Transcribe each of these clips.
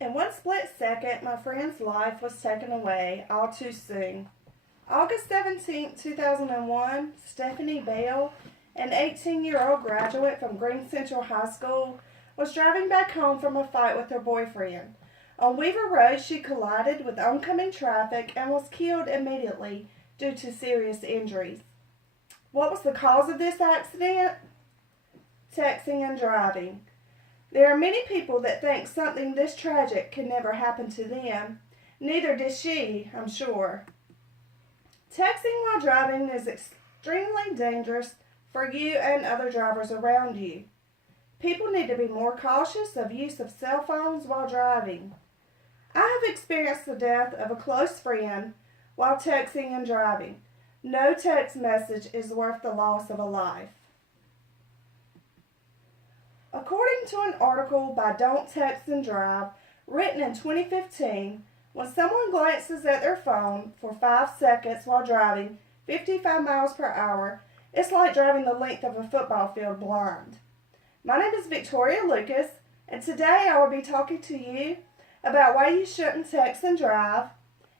In one split second, my friend's life was taken away all too soon. August 17, 2001, Stephanie Bell, an 18-year-old graduate from Green Central High School, was driving back home from a fight with her boyfriend. On Weaver Road, she collided with oncoming traffic and was killed immediately due to serious injuries. What was the cause of this accident? Texting and driving. There are many people that think something this tragic could never happen to them. Neither did she, I'm sure. Texting while driving is extremely dangerous for you and other drivers around you. People need to be more cautious of use of cell phones while driving. I have experienced the death of a close friend while texting and driving. No text message is worth the loss of a life. According to an article by Don't Text and Drive, written in 2015, when someone glances at their phone for 5 seconds while driving 55 miles per hour, it's like driving the length of a football field blind. My name is Victoria Lucas, and today I will be talking to you about why you shouldn't text and drive,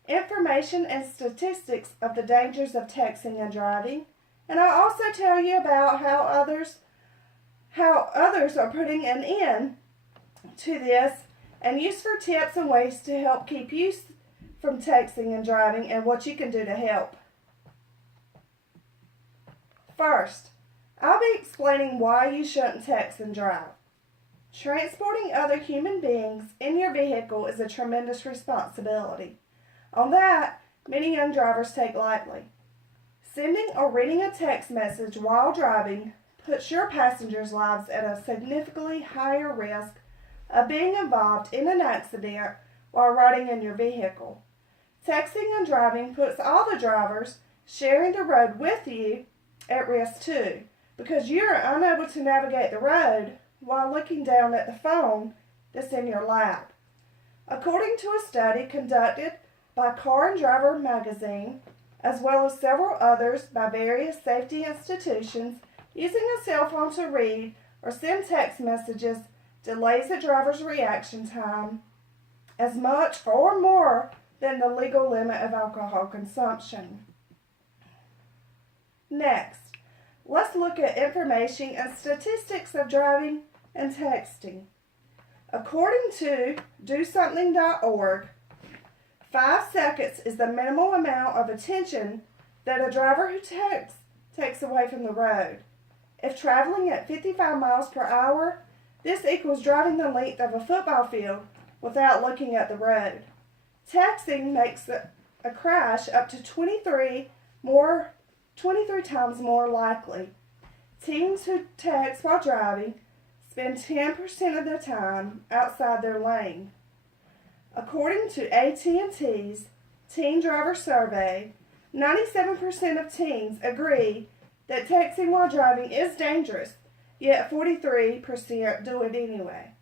information and statistics of the dangers of texting and driving, and I'll also tell you about how others are putting an end to this and useful tips and ways to help keep you from texting and driving and what you can do to help. First, I'll be explaining why you shouldn't text and drive. Transporting other human beings in your vehicle is a tremendous responsibility. On that, many young drivers take lightly. Sending or reading a text message while driving puts your passengers' lives at a significantly higher risk of being involved in an accident while riding in your vehicle. Texting and driving puts all the drivers sharing the road with you at risk too, because you're unable to navigate the road while looking down at the phone that's in your lap. According to a study conducted by Car and Driver magazine, as well as several others by various safety institutions, using a cell phone to read or send text messages delays a driver's reaction time as much or more than the legal limit of alcohol consumption. Next, let's look at information and statistics of driving and texting. According to DoSomething.org, 5 seconds is the minimal amount of attention that a driver who texts takes away from the road. If traveling at 55 miles per hour, this equals driving the length of a football field without looking at the road. Texting makes a crash up to 23 times more likely. Teens who text while driving spend 10% of their time outside their lane. According to AT&T's Teen Driver Survey, 97% of teens agree that texting while driving is dangerous, yet 43% do it anyway.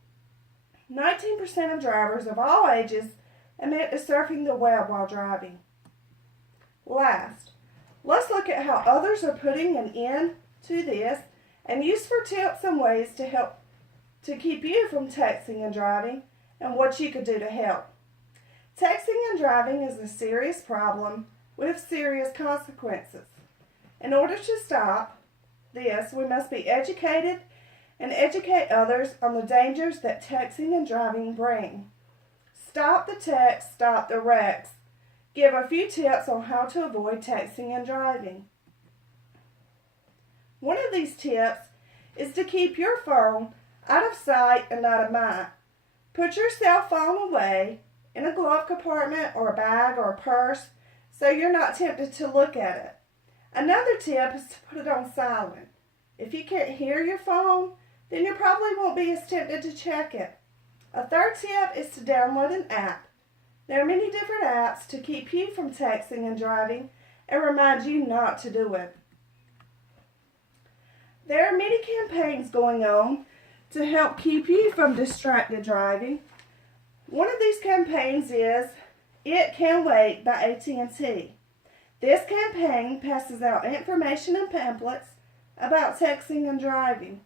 19% of drivers of all ages admit to surfing the web while driving. Last, let's look at how others are putting an end to this and useful tips and ways to help to keep you from texting and driving and what you could do to help. Texting and driving is a serious problem with serious consequences. In order to stop this, we must be educated and educate others on the dangers that texting and driving bring. Stop the text, stop the wrecks. Give a few tips on how to avoid texting and driving. One of these tips is to keep your phone out of sight and out of mind. Put your cell phone away in a glove compartment or a bag or a purse so you're not tempted to look at it. Another tip is to put it on silent. If you can't hear your phone, then you probably won't be as tempted to check it. A third tip is to download an app. There are many different apps to keep you from texting and driving and remind you not to do it. There are many campaigns going on to help keep you from distracted driving. One of these campaigns is It Can Wait by AT&T. This campaign passes out information and pamphlets about texting and driving.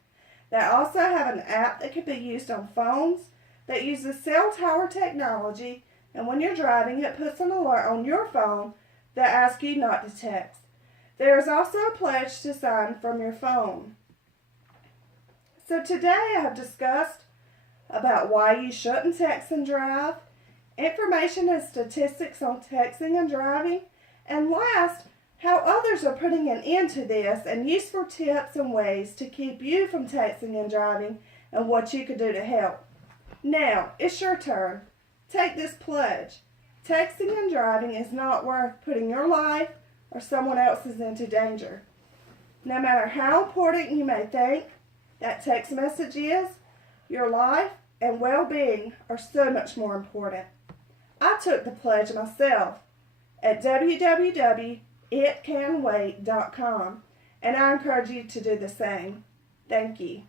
They also have an app that can be used on phones that uses cell tower technology, and when you're driving, it puts an alert on your phone that asks you not to text. There is also a pledge to sign from your phone. So today I have discussed about why you shouldn't text and drive, information and statistics on texting and driving, and last, how others are putting an end to this and useful tips and ways to keep you from texting and driving and what you could do to help. Now, it's your turn. Take this pledge. Texting and driving is not worth putting your life or someone else's into danger. No matter how important you may think that text message is, your life and well-being are so much more important. I took the pledge myself at www.itcanwait.com, and I encourage you to do the same. Thank you.